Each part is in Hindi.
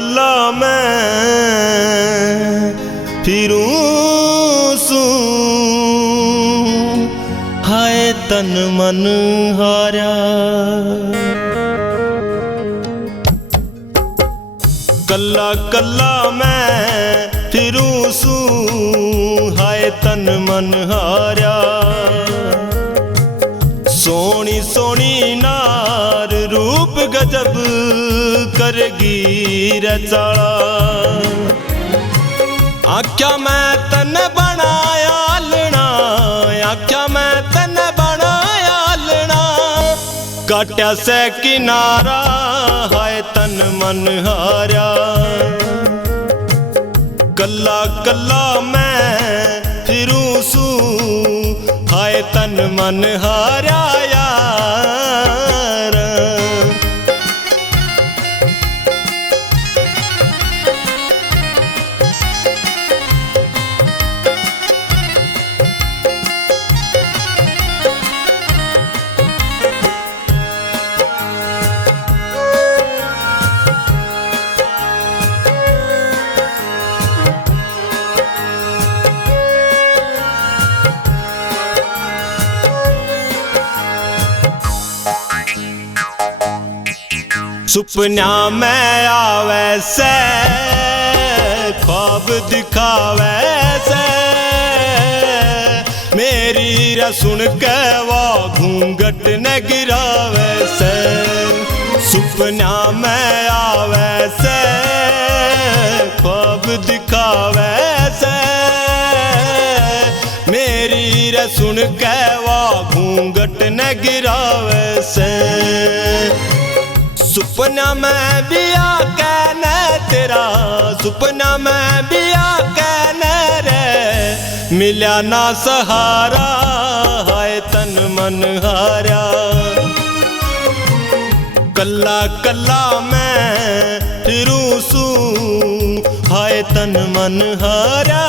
कल्ला मैं फिरूं सूं, हाय तन मन हारा। कल्ला कल्ला मैं फिरूं सूं, हाय तन मन हारा। सोनी सोनी नार रूप गजब करगी रचाला। आख्या मैं तन बनाया लना, आख्या मैं तन बनाया लना। काट्या से किनारा, हाय तन मन हारा। कल्ला कल्ला मैं फिरूं सूं, हाय तन मन हारा यार। सुपना में आवे से, ख्वाब दिखावे से। मेरी रा सुन के वो घूंघट न गिरावे से। सुपना में आवे से, ख्वाब दिखावे से। मेरी रा सुन के वो घूंघट न गिरावे से। सुपना में भी आके तेरा, सुपना में भी आके रे। मिला ना सहारा, हाय तन मन हारा। कल्ला कल्ला मैं फिरूं सूं, हाय तन मन हारा।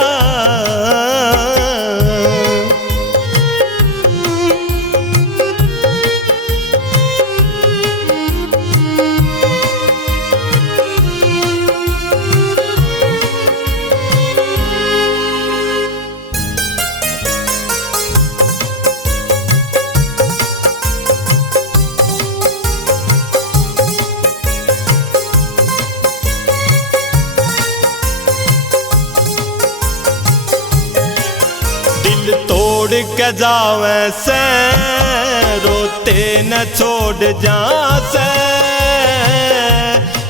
तोड़ के जावे से, रोते न छोड़ जा से।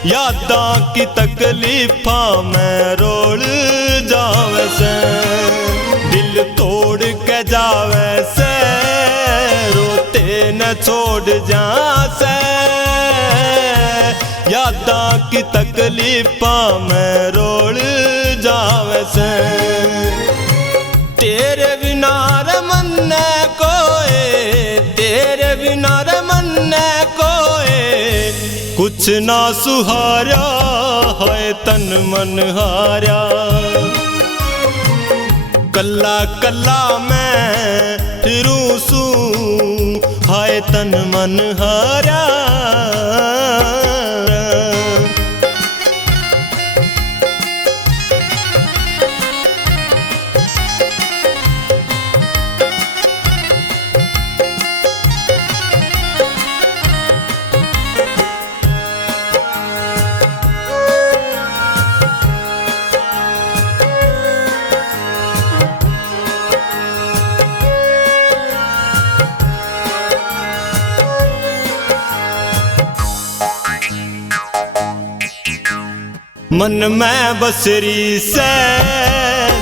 यादां की तकलीफा में रोल जावे से। दिल तोड़ के जावे से, रोते न छोड़ जा से। यादां की तकलीफा में रोल जावे से। तेरे बिना रमन कोए, तेरे बिना रमन कोए। कुछ ना सुहारा, हाय तन मन हारा। कल्ला कल्ला मैं फिरूं सूं, हाय तन मन हारा। मन में बसरी से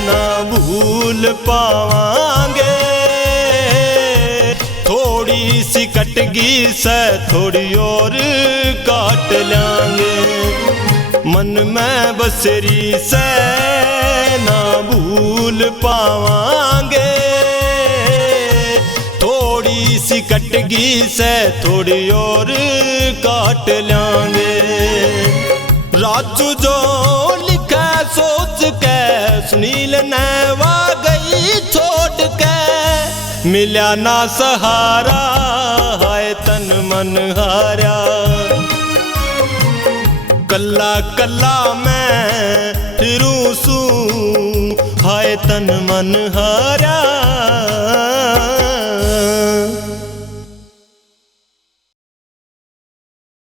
ना भूल पावांगे। थोड़ी सी कटगी से थोड़ी और काट लांगे। मन में बसरी से ना भूल पावांगे। थोड़ी सी कटगी से थोड़ी और काट लांगे। राजू जो लिखा सोच के, सुनील ने वा गई छोड़ के। मिला ना सहारा, हाय तन मन हारा। कल्ला कल्ला मैं फिरूं सूं, हाय तन मन हारा